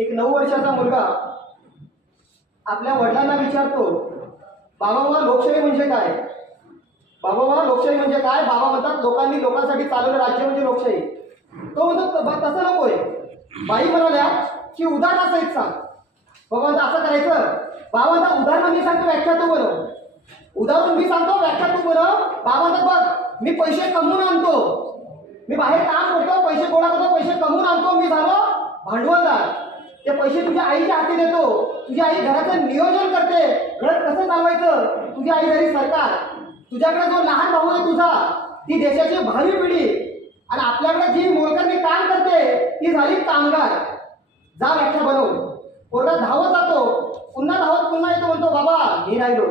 एक नऊ वर्षाचा मुलगा. आपल्या वडिलांना विचारतो बाबा बाबा लोकशाही म्हणजे काय? बाबा बाबा लोकशाही म्हणजे काय? बाबा म्हणतात लोकांनी लोकांसाठी चालवलं राज्य म्हणजे लोकशाही. तो म्हणतो तसं नकोय बाई म्हणाल्या की उदाहरणासहित सांग. बाबा म्हणता असं करायचं? बाबा म्हणतात उदाहरण मी सांगतो व्याख्या तू बनव. उदाहरण मी सांगतो व्याख्या तू बनव. बाबा म्हणतात बघ मी पैसे कमवून आणतो. मी बाहेर काम करतो पैसे गोळा करतो पैसे कमवून आणतो मी झालो भांडवलदार. ते पैसे तुझ्या आईच्या हाती देतो. तुझी आई घराचं नियोजन करते. घर कसं चालवायचं? तुझी आई घरी सरकार. तुझ्याकडे जो लहान भाऊ आहे तुझा ती देशाची भावी पिढी. आणि आपल्याकडे जी मोलकरणी काम करते ती झाली कामगार. जा व्याख्या बनव. पोरगा धावत जातो. पुन्हा धावत पुन्हा येतो म्हणतो बाबा मी राहिलो.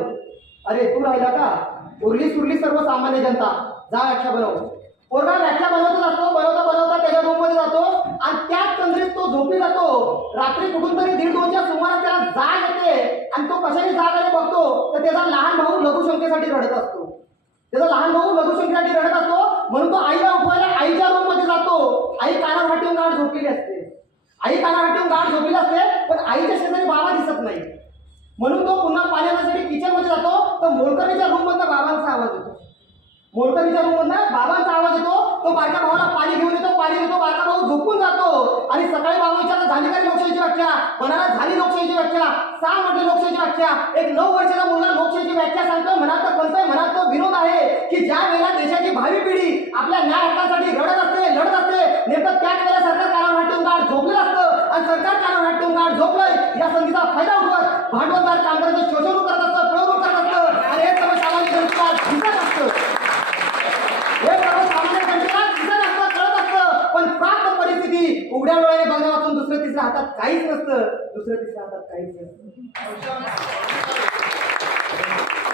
अरे तू राहिला का? उरली सुरली सर्वसामान्य जनता. जा व्याख्या बनव. पोरगा व्याख्या बनवत जातो बनवता बनवता त्याच्या रूममध्ये जातो. आणि त्याच झोपी जातो. रात्री कुठून तरी दीड दोनच्या सुमारास त्याला जाग येते आणि तो कशाने जाग आले बघतो तर त्याचा लहान भाऊ लघुशंकेसाठी रडत असतो. त्याचा लहान भाऊ लघुशंकेसाठी रडत असतो म्हणून तो आईला उठवायला आईच्या रूममध्ये जातो. आई कानासाठी हात गाठ झोपलेली असते. आई कानासाठी हात गाठ झोपलेली असते पण आईच्या शेजारी बाबा दिसत नाही. म्हणून तो पुन्हा पाणी किचनमध्ये जातो तर मोलकरीच्या रूम मधनं बाबांचा आवाज येतो. मोलकरीच्या रूम मधनं बाबांचा आवाज येतो तो बारक्या भावाला पाणी घेऊन येतो पाणी घेतो बारका भाऊ झोपून जातो आणि सकाळी बाबा विचारतो झाली का रे लोकशाहीची व्याख्या मनाला झाली लोकशाहीची व्याख्या सहा म्हटली लोकशाहीची व्याख्या. एक नऊ वर्षाचा मुलगा लोकशाहीची व्याख्या सांगतो मनात तर मनात तो विरोध आहे की ज्या वेळेला देशाची भावी पिढी आपल्या न्याय हक्कासाठी रडत असते लढत असते नेमकं त्याच वेळेला सरकार कानावर हटवून गाड झोपलं असतं. आणि सरकार कानावर हटवून गाड झोपलंय या संधीचा फायदा उठवत भांडवलदार कामगारांचं शोषण करत असतं पिळवणूक करत असतं. आणि हे सर्वसामान्य जनतेला दिसत असतं. हे सर्वसामान्य जनतेला दिसत असतं कळत असतं. पण प्राप्त परिस्थिती उघड्या डोळ्याने बघण्यापासून तिसऱ्या हातात काहीच नसतं. दुसऱ्या तिसऱ्या हातात काहीच नसतं. हो.